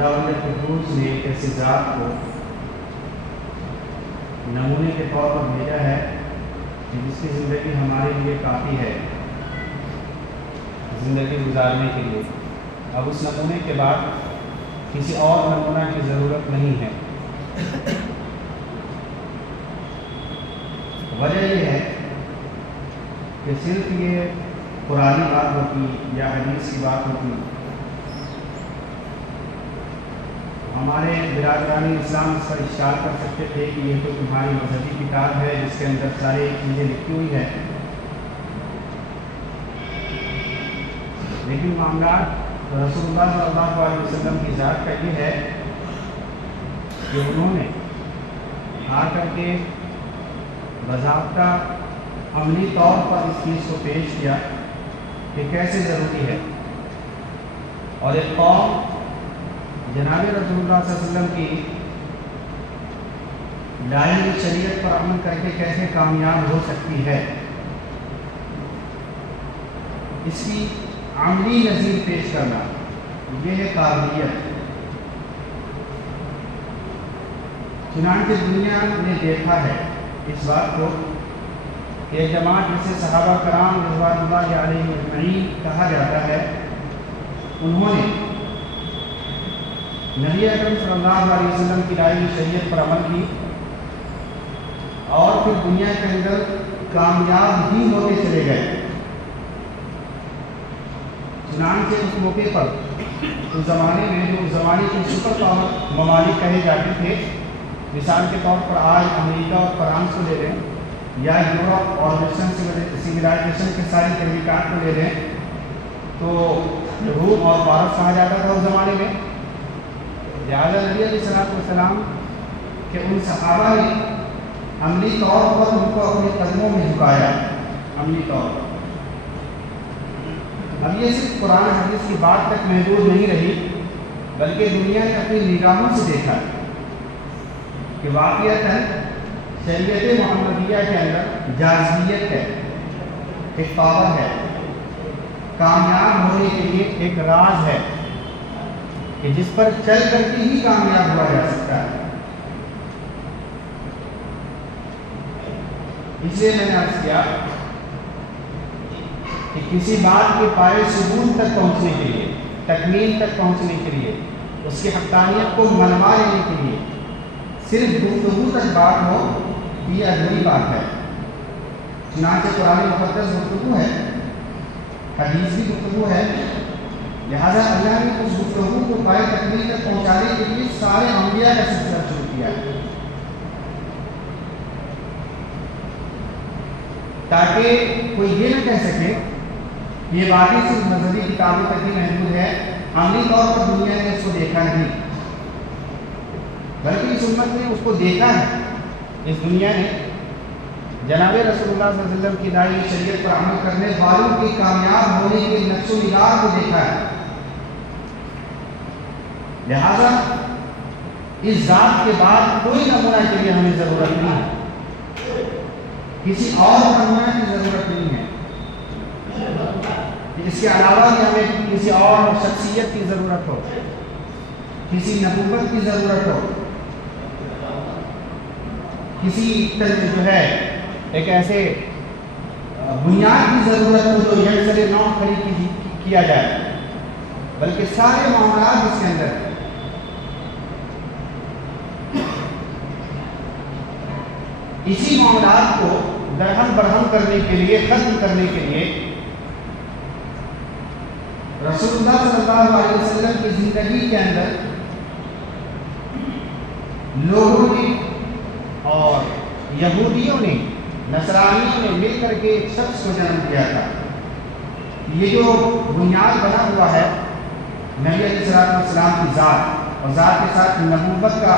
خداوند قدوس نے ایک ایسی ذات کو نمونے کے طور پر بھیجا ہے جس کی زندگی ہمارے لیے کافی ہے زندگی گزارنے کے لیے. اب اس نمونے کے بعد کسی اور نمونہ کی ضرورت نہیں ہے. وجہ یہ ہے کہ صرف یہ قرآنی بات ہوتی یا حدیث کی بات ہوتی ہمارے برادران اسلام اس پر اشکال کر سکتے تھے کہ یہ تو تمہاری مذہبی کتاب ہے جس کے اندر ساری چیزیں لکھی ہوئی ہیں، لیکن معاملات رسول اللہ صلی اللہ علیہ وسلم کی ذات کا یہ ہے کہ انہوں نے آ کر کے باضابطہ عملی طور پر اس چیز کو پیش کیا کہ کیسے ضروری ہے، اور ایک قوم جناب رسول اللہ صلی اللہ علیہ وسلم کی لائی ہوئی شریعت پر عمل کر کے کیسے کامیاب ہو سکتی ہے، اس کی عملی نظیر پیش کرنا، یہ ہے قابلیت. چنانچہ دنیا نے دیکھا ہے اس بات کو کہ ایک جماعت جسے صحابہ کرام رضوان اللہ علیہ اجمعین کہا جاتا ہے، انہوں نے نبی اکرم صلی اللہ علیہ وسلم کی لائی ہوئی شریعت پر عمل کی اور پھر دنیا کے اندر کامیاب ہی ہوتے چلے گئے. چنانچہ اس موقع پر اس زمانے میں جو اس زمانے کے سپر پاور ممالک کہے جاتے تھے، مثال کے طور پر آج امریکہ اور فرانس کو لے لیں یا یورپ اور ویسٹرن سویلائزیشن کے ساری تحریکات کو لے لیں، تو روم اور فارس کہا جاتا تھا اس زمانے میں. لہٰذا نبی علیہ السلام کہ ان صحابہ نے عملی طور پر ان کو اپنے قدموں میں جھکایا، عملی طور پر. اب یہ صرف قرآن حدیث کی بات تک محدود نہیں رہی، بلکہ دنیا نے اپنی نگاہوں سے دیکھا کہ واقعتاً شریعت محمدیہ کے اندر جاذبیت ہے، ایک پاور ہے، کامیاب ہونے کے لیے ایک راز ہے کہ جس پر چل کر کے ہی کامیاب ہوا جا سکتا ہے. اس لیے میں نے عرض کیا کہ کسی بات کے پائے ثبوت تک پہنچنے کے لیے، تکمیل تک پہنچنے کے لیے، اس کی حقانیت کو منوا لینے کے لیے صرف گفتگو تک بات ہو یہ ادھوری بات ہے. چنانچہ قرآن مقدس گفتگو ہے، حدیث بھی گفتگو ہے. لہٰذا اللہ نے اس گفتگو کو پائے تکمیل تک پہنچانے کے لیے سارے انبیاء کا سلسلہ شروع کیا تاکہ کوئی یہ نہ کہہ سکے یہ باتیں صرف مذہبی کتابوں تک ہی محدود ہے، عملی طور پر دنیا نے اس کو دیکھا نہیں، بلکہ اس امت نے اس کو دیکھا ہے. اس دنیا نے جناب رسول اللہ صلی اللہ علیہ وسلم کی لائی ہوئی شریعت پر عمل کرنے والوں کے کامیاب ہونے کے نقش و نگار کو دیکھا ہے. لہذا اس ذات کے بعد کوئی نمونہ کے لیے ہمیں ضرورت نہیں ہے، کسی اور نمونہ کی ضرورت نہیں ہے. اس کے علاوہ بھی ہمیں کسی اور شخصیت کی ضرورت ہو، کسی نبوت کی ضرورت ہو، کسی جو ہے ایک ایسے بنیاد کی ضرورت ہو جو یکسر نو کھڑی کیا جائے، بلکہ سارے معاملات اس کے اندر ہیں. اسی معاملات کو درہم برہم کرنے کے لیے، ختم کرنے کے لیے رسول اللہ صلی اللہ علیہ وسلم کی زندگی کے اندر لوگوں نے اور یہودیوں نے، نصرانیوں نے مل کر کے ایک شخص کو جنم دیا تھا. یہ جو بنیاد بنا ہوا ہے نبی علیہ السلام کی ذات اور ذات کے ساتھ نبوت کا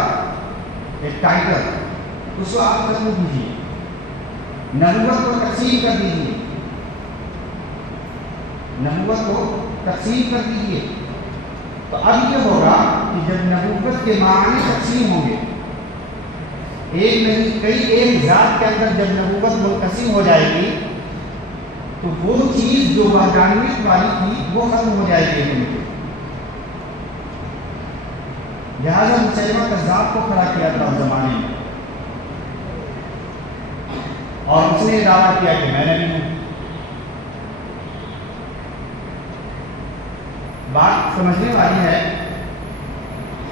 ایک ٹائٹل، اس کو آپ ختم کیجیے، نبوت کو تقسیم کر دیجیے، نبوت کو تقسیم کر دیجیے. تو اب یہ ہوگا کہ جب نبوت کے معنی تقسیم ہوں گے، ایک نہیں کئی ایک ذات کے اندر جب نبوت منقسم ہو جائے گی تو وہ چیز جو وحدانیت والی تھی وہ ختم ہو جائے گی. لہٰذا مسلمہ کذاب کو کھڑا کیا تھا اس زمانے میں، اور اس نے دعویٰ کیا کہ میں نبی ہوں۔ بات سمجھنے والی ہے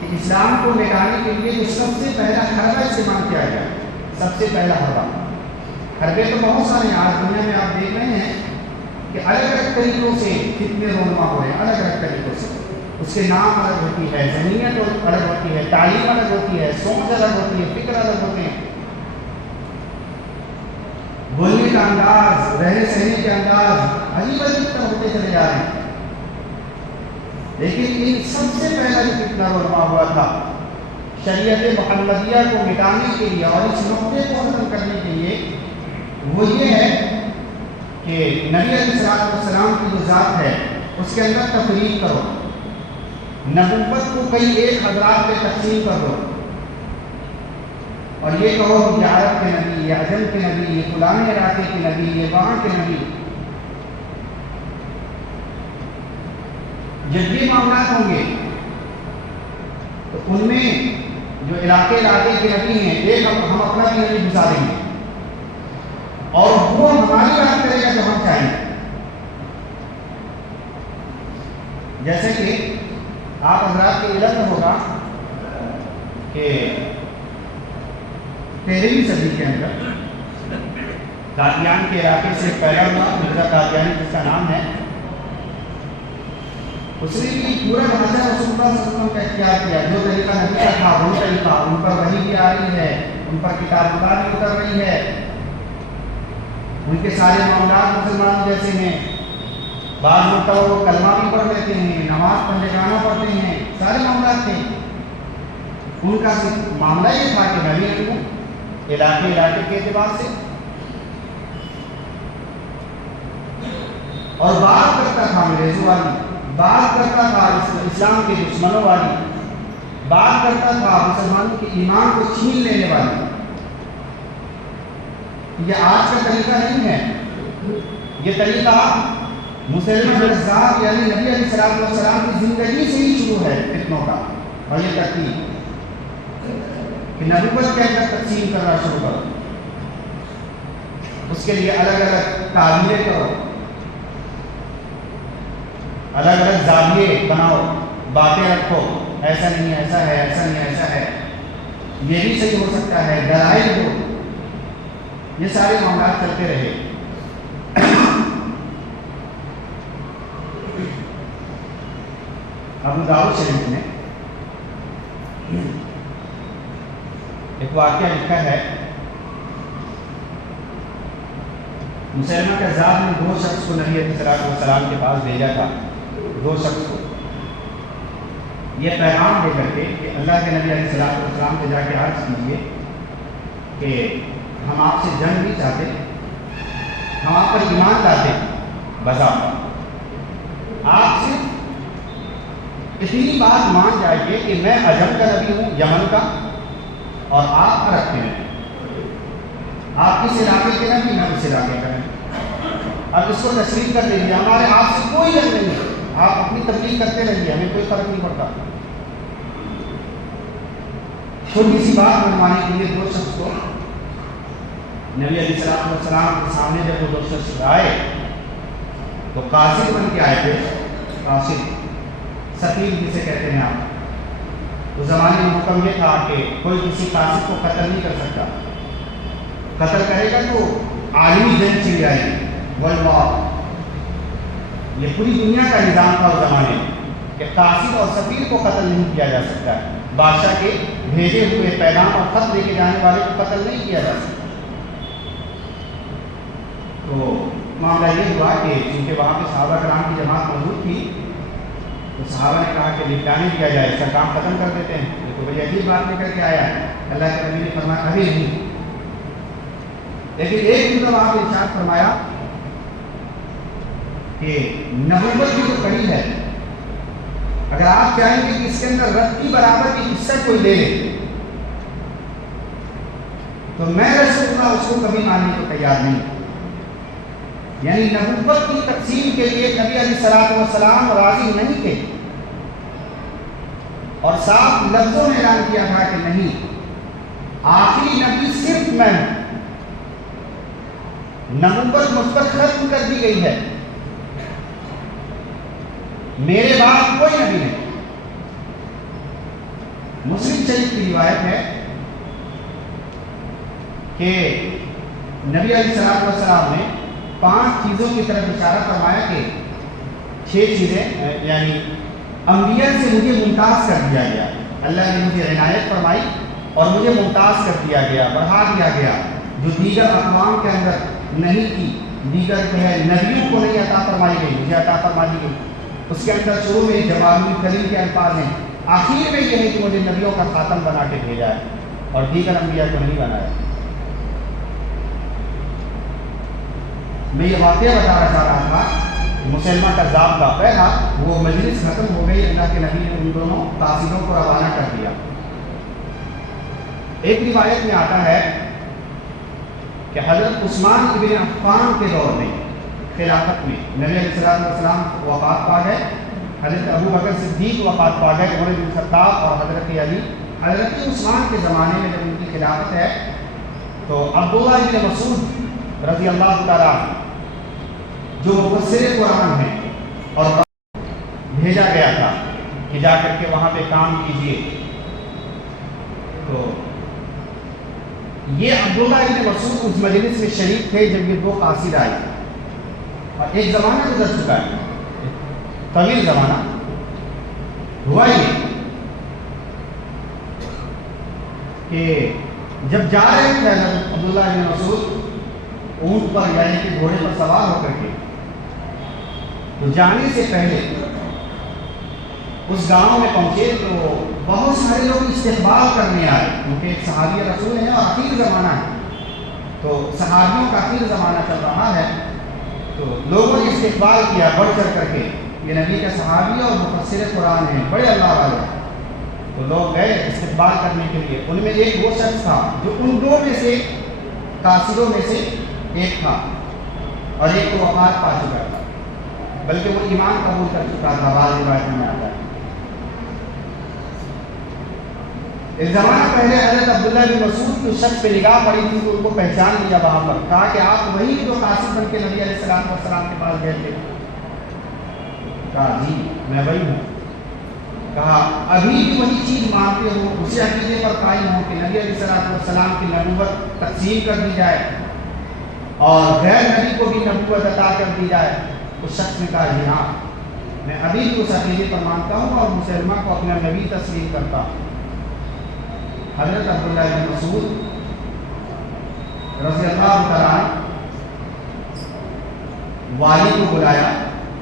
کہ اسلام کو مٹانے کے لیے جو سب سے پہلا حربہ استعمال کیا گیا، سب سے پہلا حربہ، حربے تو بہت سارے ہیں آج دنیا میں، آپ دیکھ رہے ہیں کہ الگ الگ طریقوں سے کتنے رونما ہو رہے ہیں، الگ الگ طریقوں سے، اس کے نام الگ ہوتی ہے، ذہنیت الگ ہوتی ہے، تعلیم الگ ہوتی ہے، سوچ الگ ہوتی ہے، فکر الگ ہوتے ہیں، بولنے کا انداز، رہنے سہنے کے انداز عجیب عجیب طرح ہوتے چلے جا رہے ہیں۔ لیکن ان سب سے پہلا جو فتنہ رونما ہوا تھا شریعت محمدیہ کو مٹانے کے لیے اور اس نقطے کو ختم کرنے کے لیے، وہ یہ ہے کہ نبی علیہ السلام کی جو ذات ہے اس کے اندر تفریق کرو، نبوت کو کئی ایک حضرات پہ تقسیم کر دو، اور یہ کہو کہ یہ عرب کے نبی، یہ عجم کے نبی، یہ فلاں علاقے کے نبی، یہ وہاں کے نبی۔ جب یہ معاملات ہوں گے تو ان میں جو علاقے کے نبی ہیں، ایک ہم اپنا بھی نبی گھسا دیں گے اور وہ ہماری بات کرے گا جو ہم چاہیں۔ جیسے کہ آپ حضرات کے علم میں ہوگا کہ 13ویں صدی کے اندر قادیان کے علاقے سے پیدا ہوا مرزا قادیانی، جس کا نام ہے، اس نے بھی پورا ڈھانچہ رسول اللہ صلی اللہ علیہ وسلم کا اختیار کیا، جو طریقہ نبی کا تھا وہ طریقہ، ان پر وحی بھی آ رہی ہے، ان پر کتاب اللہ بھی اتر رہی ہے، ان کے سارے معاملات مسلمانوں جیسے ہیں، بعض مرتبہ وہ کلمہ بھی پڑھ لیتے ہیں، نماز پنجگانہ پڑھتے ہیں، سارے معاملات تھے۔ ان کا معاملہ یہ تھا کہ نبی نبی ہوں علاقے کے اعتبار سے، اور بات کرتا تھا انگریزوں والی، بات کرتا تھا اسلام کے دشمنوں والی، بات کرتا تھا مسلمانوں کے ایمان کو چھین لینے والی۔ یہ آج کا طریقہ نہیں ہے، یہ طریقہ مسلمہ کذاب یعنی نبی علیہ السلام کی زندگی سے ہی شروع ہے فتنوں کا، اور یہ ترتیب کہ نبوت کے اندر تقسیم کرنا شروع کرو، اس کے لیے الگ الگ تعبیریں کرو، الگ الگ زاویے بناؤ، باتیں رکھو، ایسا نہیں ایسا ہے، ایسا نہیں ایسا ہے، یہ بھی صحیح ہو سکتا ہے، دلائل ہو، یہ سارے معاملات چلتے رہے۔ ابو داؤد شریف نے ایک واقعہ لکھا ہے، مسلمہ کذاب نے 2 شخص کو نبی علیہ السلام کے پاس بھیجا تھا، 2 شخص کو یہ پیغام دے کر کے کہ اللہ کے نبی علیہ السلام سے جا کے عرض کیجیے کہ ہم آپ سے جنگ نہیں چاہتے، ہم آپ پر ایمان لاتے، بذات آپ صرف اتنی بات مان جائیے کہ میں عجم کا نبی ہوں، یمن کا، اور آپ عرب کے نبی، آپ کس علاقے کے نبی، میں اس علاقے کا نبی، اب اس کو تسلیم کر لیجیے، ہمارے آپ سے کوئی جنگ نہیں ہے، آپ اپنی تبلیغ کرتے رہیے، ہمیں کوئی فرق نہیں پڑتا۔ چھوٹی سی بات منوانے کے لیے 2 شخص کو نبی علیہ السلام کے سامنے جب وہ 2 شخص آئے تو قاصد بن کے آئے تھے، قاصد سفیر جسے کہتے ہیں آپ، اس زمانے میں حکم یہ تھا کہ کوئی کسی قاصد کو قتل نہیں کر سکتا، قتل کرے گا تو عالمی جنگ چل جائے گی، ورلڈ وار، یہ پوری دنیا کا نظام تھا اس زمانے میں کہ قاصد اور سفیر کو قتل نہیں کیا جا سکتا ہے، بادشاہ کے بھیجے ہوئے پیغام اور خط لے کے جانے والے کو قتل نہیں کیا جا سکتا۔ تو معاملہ یہ ہوا کہ چونکہ وہاں پہ صحابہ کرام کی جماعت موجود تھی تو صحابہ نے کہا کہ نپٹانے کیا جائے، اس کا کام ختم کر دیتے ہیں، یہ تو بڑی عجیب بات لے کر کے آیا ہے، اللہ کے نبی نے فرمایا ابھی نہیں، لیکن ایک مطلب آپ نے ارشاد فرمایا کہ نبوت کی جو کڑی ہے، اگر آپ چاہیں گے کہ اس کے اندر رتی برابر کی حصہ کوئی لے لے تو میں رسول اللہ اس کو کبھی ماننے کو تیار نہیں۔ یعنی نبوت کی تقسیم کے لیے نبی علیہ السلام راضی نہیں تھے، اور صاف لفظوں میں اعلان کیا تھا کہ نہیں، آخری نبی صرف میں ہوں، نبوت مجھ پر ختم کر دی گئی ہے، میرے بعد کوئی نبی نہیں۔ مسلم شریف کی روایت ہے کہ نبی علیہ السلام نے 5 چیزوں کی طرف اشارہ فرمایا کہ 6 چیزیں یعنی انبیاء سے مجھے ممتاز کر دیا گیا، اللہ نے مجھے عنایت فرمائی اور مجھے ممتاز کر دیا گیا، بڑھا دیا گیا، جو دیگر اقوام کے اندر نہیں تھی، دیگر جو ہے نبیوں کو نہیں عطا فرمائی گئی، مجھے عطا فرما دی گئی۔ اس کے اندر شروع میں جواب الکریم کے الفاظ ہیں، آخر میں یہ ہے کہ مجھے نبیوں کا خاتم بنا کے بھیجا ہے اور دیگر انبیاء کو نہیں بنایا۔ میں یہ واقعہ بتا رہا تھا مسلمہ کذاب کا، بہرحال وہ مجلس ختم ہو گئی، اللہ کے نبی نے ان دونوں قاصدوں کو روانہ کر دیا۔ ایک روایت میں آتا ہے کہ حضرت عثمان ابن عفان کے دور میں خلافت میں نبی علیہ السلام وفات پا گئے، حضرت ابو بکر صدیق وفات پا گئے، عمر بن خطاب اور حضرت علی۔ حضرت عثمان کے زمانے میں جب ان کی خلافت ہے تو عبداللہ بن مسعود رضی اللہ تعالیٰ جو مفسر قرآن ہیں اور بھیجا گیا تھا کہ جا کر کے وہاں پہ کام کیجیے، تو یہ عبداللہ بن مسعود اس مجلس میں شریک تھے جب یہ 2 قاصد آئے، اور ایک زمانہ گزر چکا ہے، طویل زمانہ ہوا یہ کہ جب جا رہے تھے حضرت عبداللہ بن مسعود اونٹ پر یعنی کہ گھوڑے پر سوار ہو کر کے، تو جانے سے پہلے اس گاؤں میں پہنچے تو بہت سارے لوگ استقبال کرنے آئے، کیونکہ ایک صحابی رسول ہے اور آخر زمانہ ہے، تو صحابیوں کا آخر زمانہ چل رہا ہے، تو لوگوں نے استقبال کیا بڑھ چڑھ کر کے، یہ نبی کا صحابی اور مفسر قرآن ہیں، بڑے اللہ والے، تو لوگ گئے استقبال کرنے کے لیے۔ ان میں ایک وہ شخص تھا جو ان 2 میں سے قاصدوں میں سے ایک تھا، اور ایک تو وفات پا چکا تھا، بلکہ وہ ایمان قبول کر چکا تھا، بعض روایت میں آتا ہے۔ ایک زمانہ پہلے حضرت عبداللہ بن مسعود کی اس شخص پہ نگاہ پڑی تھی تو ان کو پہچان لیا وہاں پر، کہا کہ آپ وہی جو قاصد بن کے نبی علیہ السلام کے پاس گئے تھے؟ کہا جی میں وہی ہوں۔ کہا ابھی بھی وہی چیز مانتے ہو، اسی عقیدے پر قائم ہو کہ نبی علیہ السلام کی نبوت تقسیم کر دی جائے اور غیر نبی کو بھی نبوت عطا کر دی جائے؟ اس شخص نے کہا جی ہاں، میں ابھی بھی اس عقیدے پر مانتا ہوں اور مسلمہ کو اپنا نبی تسلیم کرتا ہوں۔ حضرت عبداللہ بن مسعود رضی اللہ تعالیٰ والی کو بلایا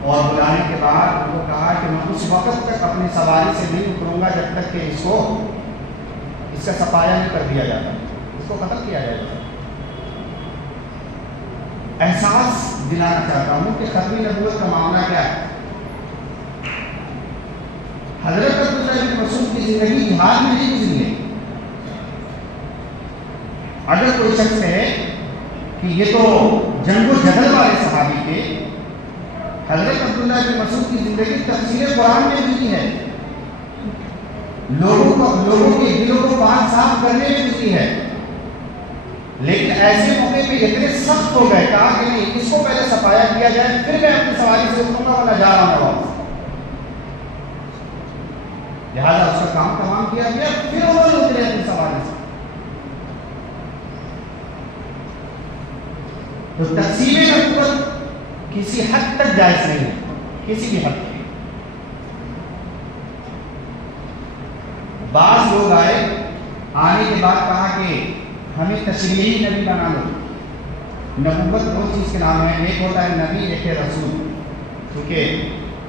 اور بلانے کے بعد ان کو کہا کہ میں اس وقت تک اپنی سواری سے نہیں اتروں گا جب تک کہ اس کا صفایا نہیں کر دیا جاتا، اس کو قتل کیا جائے گا۔ احساس دلانا چاہتا ہوں کہ ختم نبوت کا معاملہ کیا ہے۔ حضرت عبداللہ بن مسعود کی زندگی جہاد میں نہیں گزری ہے۔ اگر کوئی شخص ہے کہ یہ تو جنگ و جدل والے صحابی تھے، حضرت عبداللہ بن مسعود کی زندگی تفسیر قرآن میں گزری ہے، لوگوں کے دلوں کو پاک صاف کرنے میں گزری ہے، لیکن ایسے موقع پہ اتنے سخت ہو گئے، کہا کہ نہیں اس کو پہلے صفایا کیا جائے پھر میں اپنی سواری سے اتروں گا ورنہ جا رہا ہوں واپس۔ لہٰذا اس کا کام تمام کیا گیا، پھر انہوں نے اترے اپنی سواری سے۔ تو تقسیم نبوت کسی حد تک جائز نہیں ہے، کسی بھی حد تک۔ بعض لوگ آنے کے بعد کہا کہ ہمیں تشریعی نبی بنا لو۔ نبوت دو چیز کے نام ہے، ایک ہوتا ہے نبی، ایک ہے رسول۔ کیونکہ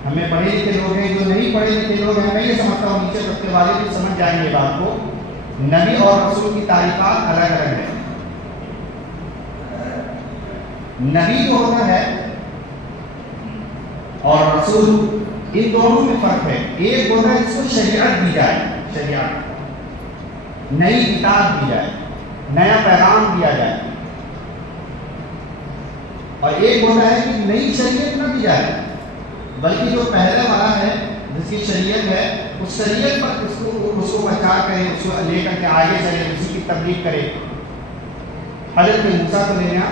ہمیں پڑھے لکھے لوگ ہیں، جو نہیں پڑھے لکھے لوگ ہیں، میں یہ سمجھتا ہوں نیچے طبقے والے بھی سمجھ جائیں گے بات کو، نبی اور رسول کی تعریفات الگ الگ ہیں۔ نبی جو ہوتا ہے اور رسول، ان دونوں میں فرق ہے۔ ایک ہوتا ہے جس کو شریعت دی جائے، شریعت، نئی کتاب دی جائے، نیا پیغام دیا جائے، اور ایک ہوتا ہے کہ نئی شریعت نہ دی جائے، بلکہ جو پہلا والا ہے جس کی شریعت ہے اس شریعت پر اس کو پرچار کرے، اس کو لے کر کے آگے چلے، اسی کی تبلیغ کرے۔ حضرت موسیٰ کو لینا،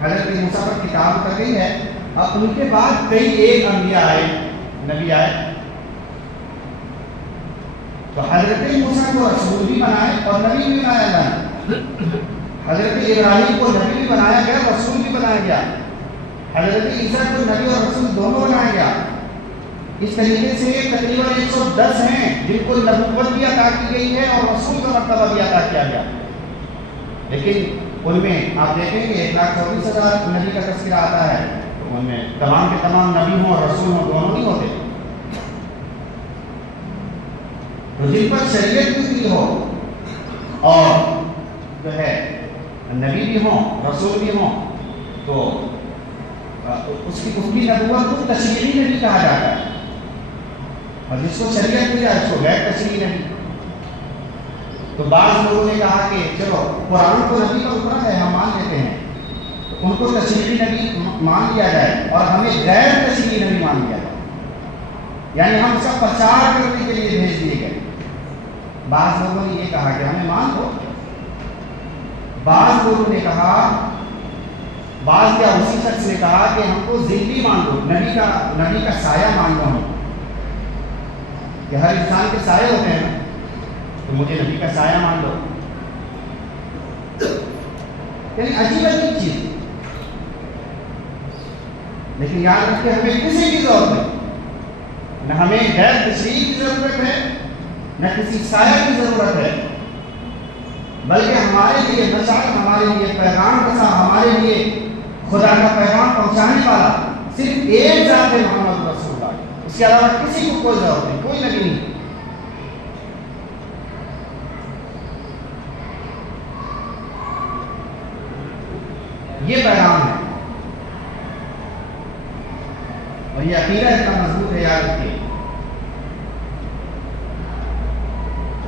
حضرت موسیٰ پر کتاب اتر گئی ہے، اب ان کے بعد کئی ایک انبیاء آئے، نبی آئے، تو حضرت موسیٰ کو رسول بھی بنائے اور نبی بھی بنایا گیا۔ حضرت ابراہیم کو نبی بھی بنایا گیا، رسول بھی بنایا گیا۔ حضرت عیسیٰ کو نبی اور رسول دونوں بنایا گیا۔ اس طریقے سے تقریباً 110 ہیں جن کو نبوت بھی عطا کی گئی ہے اور رسول کا مرتبہ بھی عطا کیا گیا۔ لیکن ان میں آپ دیکھیں کہ 1,24,000 نبی کا تذکرہ آتا ہے، تو ان میں تمام کے تمام نبی ہوں اور رسول ہوں، دونوں نہیں ہوتے۔ تو جن پر شریعت بھی ہو اور جو ہے نبی بھی ہوں، رسول بھی ہوں، تو اس کی نبوت کو تشریعی نبی کہا جاتا ہے، اور جس کو شریعت ملا اس کو غیر تشریعی نبی۔ تو بعض لوگوں نے کہا کہ چلو قرآن کو نبی پر اترا ہے، ہم مان لیتے ہیں، تو ان کو تشریعی نبی مان لیا جائے اور ہمیں غیر تشریعی نبی مان لیا جائے، یعنی ہم سب پرچار کرنے کے لیے بھیج دیے گئے۔ بعض لوگوں نے یہ کہا کہ ہمیں مان دو، بعض لوگوں نے کہا، بعض یا اسی شخص نے کہا کہ ہم کو ذلی مان دو، نبی کا سایہ مان لو، ہم کہ ہر انسان کے سائے ہوتے ہیں نا، تو مجھے نبی کا سایہ مان لو۔ یعنی عجیب عجیب چیز، لیکن یاد رکھیں ہمیں کسی کی ضرورت نہیں، نہ ہمیں غیر تشریح کی ضرورت ہے، نہ کسی سایہ کی ضرورت ہے، بلکہ ہمارے لیے مشعل، ہمارے لیے پیغام رساں، ہمارے لیے خدا کا پیغام پہنچانے والا صرف ایک ذات ہے، محمد رسول اللہ۔ اس کے علاوہ کسی کو کوئی ضرورت نہیں، کوئی نبی نہیں۔ یہ پیغام ہے اور یہ عقیدہ اتنا مضبوط ہے، یاد رکھیے۔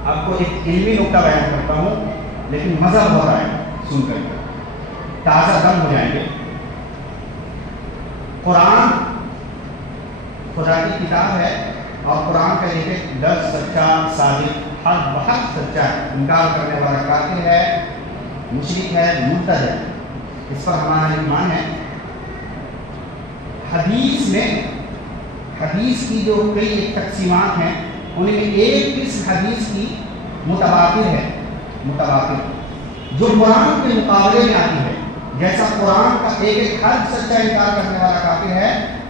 آپ کو ایک علمی نکتہ بیان کرتا ہوں، لیکن مزہ بہت آئے گا سن کر کے، تازہ دم ہو جائیں گے۔ قرآن خدا کی کتاب ہے اور قرآن کا ایک لفظ سچا، صادق، حق بحق سچا ہے، انکار کرنے والا کافر ہے، مشرک ہے، مرتد ہے، اس پر ہمارا ایمان ہے۔ حدیث میں حدیث کی جو کئی تقسیمات ہیں، ان میں ایک قسم حدیث کی متواتر ہے، متواتر جو قرآن کے مقابلے میں آتی ہے۔ جیسا قرآن کا ایک حرف سچا انکار کرنے والا کافر ہے،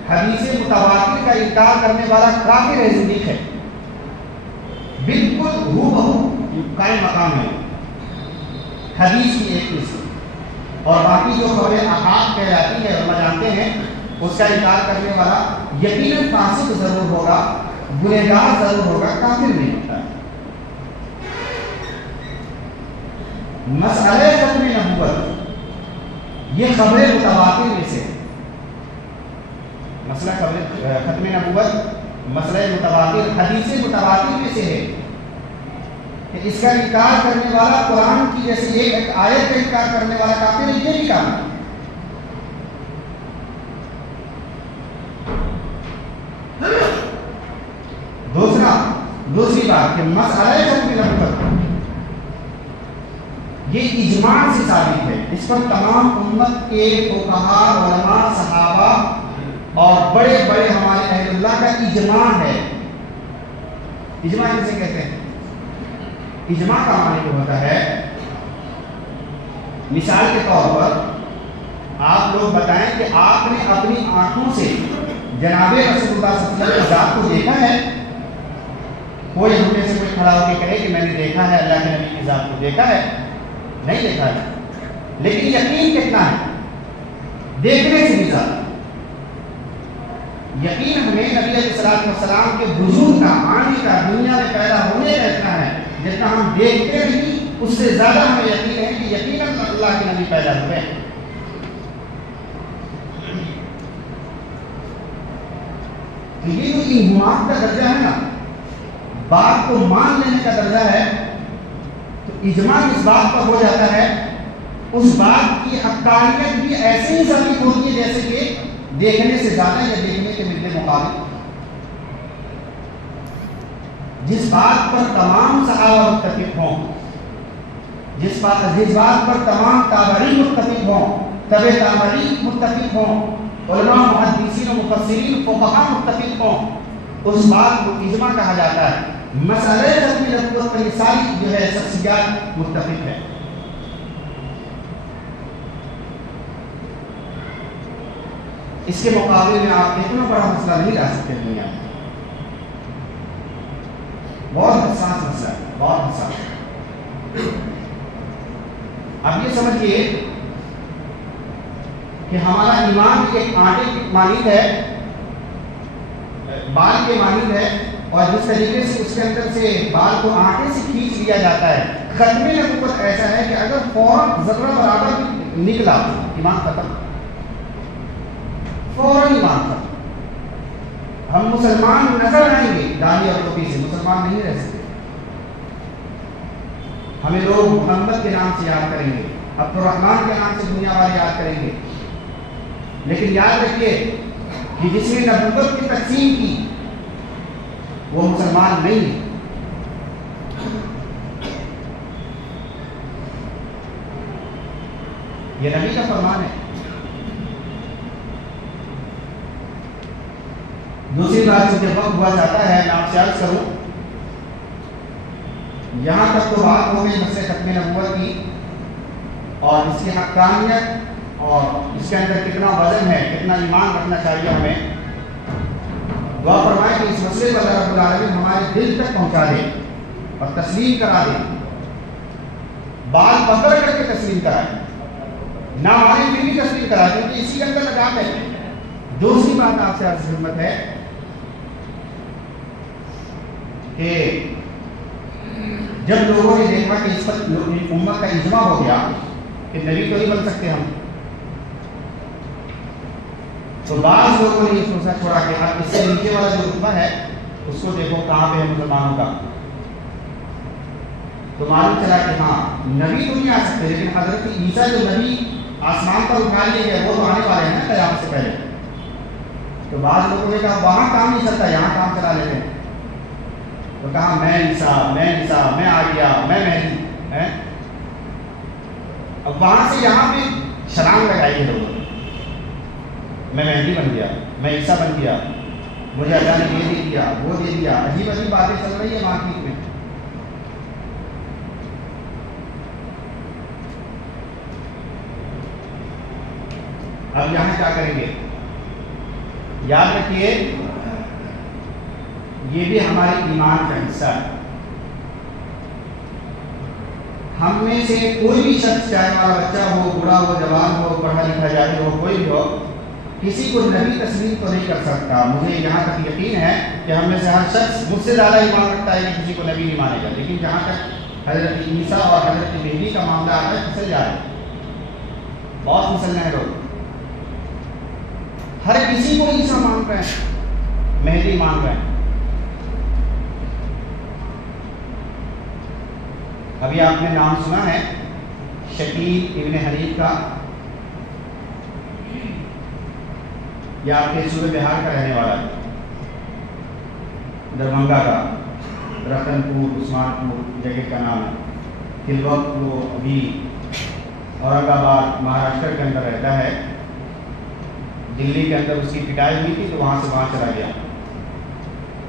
حدیث متواتر کا انکار کرنے والا کافر ہے، زندیق ہے، بالکل ہو بہو قائم مقام ہے حدیث کی ایک قسم۔ اور باقی جو خبریں احاد کہلاتی ہے، ہم جانتے ہیں، اس کا انکار کرنے والا یقیناً فاسق ضرور ہوگا، گنہگار ضرور ہوگا، کافر نہیں ہوتا ہے۔ مسئلہ ختم نبوت یہ خبر متواتر میں سے، مسئلہ خبر ختم نبوت مسئلہ متواتر حدیث متواتر میں سے ہے کہ اس کا انکار کرنے والا قرآن کی جیسے ایک آیت کا انکار کرنے والا کافر ہے، یہ نہیں کہا۔ دوسری بات کہ مسئلہ ختم نبوت یہ اجماع سے ثابت ہے، اس پر تمام امت کے فقہاء، علماء، صحابہ اور بڑے بڑے ہمارے اہل اللہ کا اجماع ہے۔ اجماع کسے کہتے ہیں؟ اجماع کا معنی جو ہوتا ہے، مثال کے طور پر آپ لوگ بتائیں کہ آپ نے اپنی آنکھوں سے جناب رسول اللہ صلی اللہ علیہ وسلم کی ذات کو دیکھا ہے؟ کوئی ہم میں سے کوئی کھڑا ہو کے کہے کہ میں نے دیکھا ہے، اللہ کے نبی کی ذات کو دیکھا ہے؟ نہیں دیکھا ہے، لیکن یقین کتنا ہے؟ دیکھنے سے بھی زیادہ یقین ہمیں نبی علیہ السلام کے وجود کا، آنے کا، دنیا میں پیدا ہونے کا اتنا ہے، جتنا ہم دیکھتے نہیں اس سے زیادہ ہمیں یقین ہے کہ یقیناً اللہ کے نبی پیدا ہوئے ہیں۔ تو یہ جو ایمان کا درجہ ہے نا، بات کو مان لینے کا درجہ ہے، تو اجماع اس بات پر ہو جاتا ہے، اس بات کی حقانیت بھی ایسے ہی ثابت ہوتی ہے جیسے کہ دیکھنے سے زیادہ یا دیکھنے کے مدے مقابل۔ جس بات پر تمام صحابہ متفق ہوں، جس بات پر تمام تابعین متفق ہوں، تبع تابعین متفق ہوں، علماء محدثین و مفسرین فقہاء متفق ہوں، اس بات کو اجماع کہا جاتا ہے۔ مسئلہ ختم نبوت پر ساری جو ہے شخصیات متفق ہے۔ اس کے مقابلے میں آپ اتنا بڑا مسئلہ نہیں لا سکتے دنیا میں، بہت حساس مسئلہ ہے، بہت حساس۔ اب یہ سمجھیے کہ ہمارا ایمان ایک آٹے کی مانند ہے، بال کے مانند ہے، اور جس طریقے سے اس کے اندر سے بال کو آٹے سے کھینچ لیا جاتا ہے، ختم نبوت ایسا ہے کہ اگر فوراً ذرہ برابر بھی نکلا ایمان ختم، فوراً ایمان ختم۔ ہم مسلمان نظر آئیں گے داڑھی اور ٹوپی سے، مسلمان نہیں رہ سکتے۔ ہمیں لوگ محمد کے نام سے یاد کریں گے، عبد الرحمن کے نام سے دنیا والے یاد کریں گے، لیکن یاد رکھیے کہ جس نے نبوت کی تقسیم کی وہ مسلمان نہیں ہے۔ یہ نبی کا فرمان ہے۔ دوسری بات جو جب وقت ہوا جاتا ہے، میں آپ سے عرض کروں، یہاں تک تو بات ہو گئی مسئلہ ختم نبوت کی اور اس کی حقانیت اور اس کے اندر کتنا وزن ہے، کتنا ایمان رکھنا چاہیے ہمیں۔ دعا فرمائے کہ اس مسئلے پر رب العالمین ہمارے دل تک پہنچا دے اور تسلیم کرا دے، بال پکڑ کر کے تسلیم کرائے، نہ ہمارے پھر بھی تسلیم کرائے، کیونکہ اسی کے اندر لگا ہے۔ دوسری بات آپ سے عرض خدمت ہے کہ جب لوگوں نے دیکھا کہ اس پر امت کا اجماع ہو گیا کہ نبی تو نہیں بن سکتے ہم، تو بعض لوگوں نے یہ سوچا چھوڑا کہ اب اس سے نیچے والا جو رتبہ ہے اس کو دیکھو کہاں پہ ہے مسلمانوں کا، تو معلوم چلا کہ ہاں نبی تو نہیں آ سکتے، لیکن حضرت عیسیٰ جو نبی آسمان پر اٹھا لیے گئے وہ تو آنے والے ہیں نا قیامت سے پہلے۔ تو بعض لوگوں نے کہا وہاں کام نہیں چلتا، یہاں کام چلا لیتے ہیں، تو کہا میں عیسیٰ میں آ گیا، میں مہدی ہے۔ اب وہاں سے یہاں پہ چھلانگ لگائی ہے لوگوں نے، میں مہدی بن گیا، میں عیسیٰ بن گیا، مجھے اللہ نے یہ دے دیا وہ دے دیا، عجیب عجیب باتیں چل رہی ہے مارکیٹ میں۔ اب یہاں کیا کریں گے؟ یاد رکھیے یہ بھی ہمارے ایمان کا حصہ ہے۔ ہم میں سے کوئی بھی شخص، چاہے ہمارا بچہ ہو، بوڑھا ہو، جوان ہو، پڑھا لکھا جاہل ہو، کوئی بھی ہو، کسی کو نبی تسلیم تو نہیں کر سکتا۔ مجھے یہاں تک یقین ہے کہ ہم میں سے ہر شخص مجھ سے زیادہ ایمان رکھتا ہے کہ کسی کو نبی نہیں مانے گا، لیکن جہاں تک حضرت عیسیٰ اور حضرت مہدی کا معاملہ آتا ہے پھسل جا رہے ہیں، بہت پھسل رہے ہیں لوگ۔ ہر کسی کو عیسیٰ مان رہے ہیں، مہدی مان رہے ہیں۔ ابھی آپ نے نام سنا ہے شکیل ابن حنیف کا، یہ آپ کے صوبہ بہار کا رہنے والا ہے، دربھنگہ کا، رتن پور عثمان پور جگہ کا نام ہے۔ فی الوقت وہ ابھی اورنگ آباد مہاراشٹر کے اندر رہتا ہے۔ دلی کے اندر اس کی پٹائی ہوئی تھی تو وہاں سے وہاں چلا گیا۔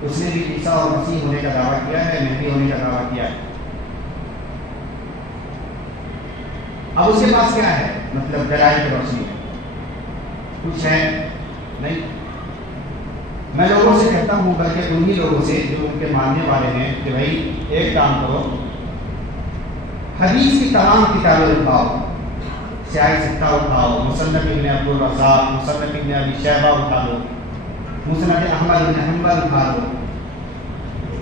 اس نے بھی عیسیٰ اور مسیح ہونے کا دعویٰ کیا ہے، مہدی ہونے کا دعویٰ کیا ہے۔ اب اس کے پاس کیا ہے؟ مطلب دلائل کی روشنی ہے، کچھ ہے نہیں۔ میں لوگوں سے کہتا ہوں، بلکہ انہی لوگوں سے جو ان کے ماننے والے ہیں، کہ بھائی ایک کام کرو، حدیث کی تمام کتابیں اٹھاؤ، سیاہ سکہ اٹھاؤ، مصنف ابن عبد الرزاق، مصنف ابن ابی شیبہ اٹھا لو، مسند احمد بن حنبل اٹھا لو،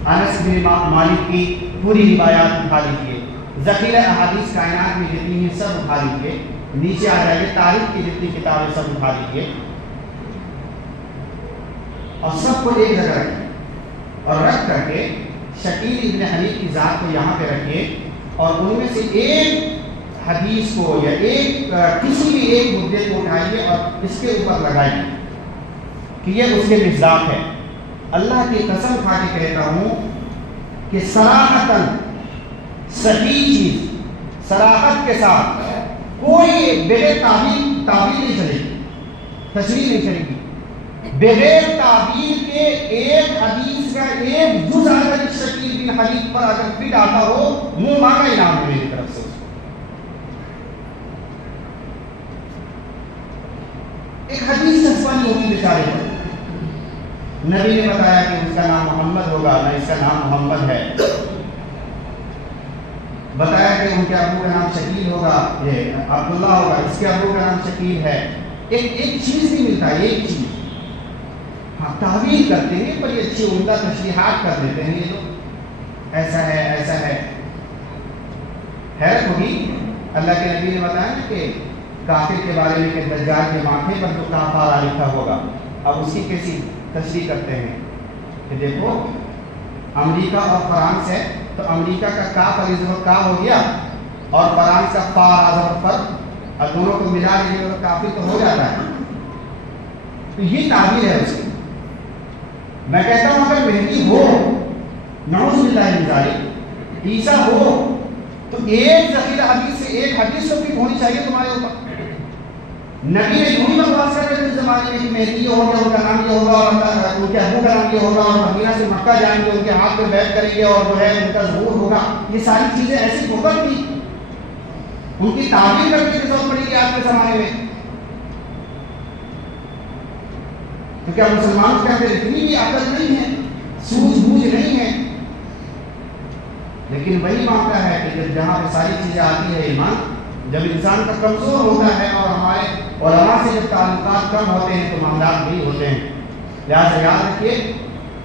انس بن مالک کی پوری روایات اٹھا لیجیے، ذخیرہ احادیث کائنات میں جتنی ہیں سب اٹھا لیجیے، نیچے آ جائیے تاریخ کی جتنی کتابیں سب اٹھا لیجیے، اور سب کو ایک جگہ رکھیے، اور رکھ کر کے شکیل ابن حنیف کی ذات کو یہاں پہ رکھیے، اور ان میں سے ایک حدیث کو یا ایک کسی بھی ایک مدعے کو اٹھائیے اور اس کے اوپر لگائیے کہ یہ اس کے مزاج ہے۔ اللہ کی قسم کھا کے کہتا ہوں کہ صراحتاً صحیح چیز صراحت کے ساتھ کوئی بغیر تعبیر نہیں چلے گی، تشریح نہیں چلے گی، بغیر تعبیر کے ایک حدیث کا ایک جز اگر شکیل بن حدیث پر اگر فٹ آتا ہو، منہ مانگا انعام ہے میری طرف سے اس کو۔ ایک حدیث سنسوانی ہوگی بیچارے پر، نبی نے بتایا کہ اس کا نام محمد ہوگا، نہ اس کا نام محمد ہے، بتایا کہ ان کے ابو کا نام شکیل ہوگا، یہ عبداللہ ہوگا، اس کے ابو کا نام شکیل ہے، ایک چیز نہیں ملتا، ایک چیز ہاں تعویل کرتے ہیں، بڑی اچھی عمدہ تشریحات کر دیتے ہیں یہ لوگ، ایسا ہے ایسا ہے۔ حیرت ہوگی، اللہ کے نبی نے بتایا نا کہ کافر کے بارے میں کہ دجال کے ماتھے پر جو کافارہ لکھا ہوگا، اب اس کی کیسی تشریح کرتے ہیں کہ دیکھو امریکہ اور فرانس ہے تو امریکہ کا کاف علیہ کا ہو گیا اور فرانس کا فا اعظم پر، اور دونوں کو ملا لیجیے تو کافر تو ہو جاتا ہے۔ تو یہ تعبیر ہے اس کی۔ میں کہتا ہوں اگر مہدی ہو، نعوذ باللہ من ذالک، عیسیٰ ہو، تو ایک ذخیرہ حدیث سے ایک حدیث تو فٹ ہونی چاہیے تمہارے اوپر۔ نبی نے یوں ہی بکواس کر رہے تھے اس زمانے میں کہ مہدی ہو گیا، ان کا نام یہ ہوگا اور ان کے ابو کا نام یہ ہوگا اور مدینہ سے مکہ جائیں گے، ان کے ہاتھ پہ بیعت کریں گے اور جو ہے ان کا ظہور ہوگا۔ یہ ساری چیزیں ایسی بہت تھی، ان کی تعبیر کرنے کی ضرورت پڑے گی آج کے زمانے میں۔ تو کیا مسلمانوں کے اندر اتنی بھی عقل نہیں ہے، سوجھ بوجھ نہیں ہے؟ لیکن وہی معاملہ ہے کہ جہاں پہ ساری چیزیں آتی ہے ایمان، جب انسان کا کمزور ہوتا ہے اور ہمارے علماء سے جب تعلقات کم ہوتے ہیں تو معاملات بھی ہوتے ہیں۔ لہٰذا یاد رکھیے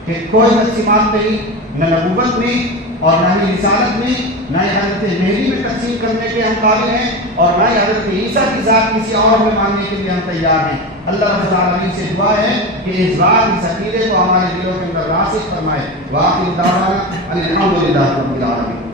کہ کوئی تقسیمات نہیں، نہ نبوت میں اور نہ ہی رسالت میں، نہ ہی حضرت مہدی میں تقسیم کرنے کے ہم قابل ہیں، اور نہ ہی حضرت عیسیٰ کی ذات کسی اور میں ماننے کے لیے ہم تیار ہیں۔ اللہ رب العالمین سے دعا ہے کہ اس بات کی عقیدے کو ہمارے دلوں کے اندر راسخ فرمائے۔ وآخر دعوانا ان الحمد للہ رب العالمین۔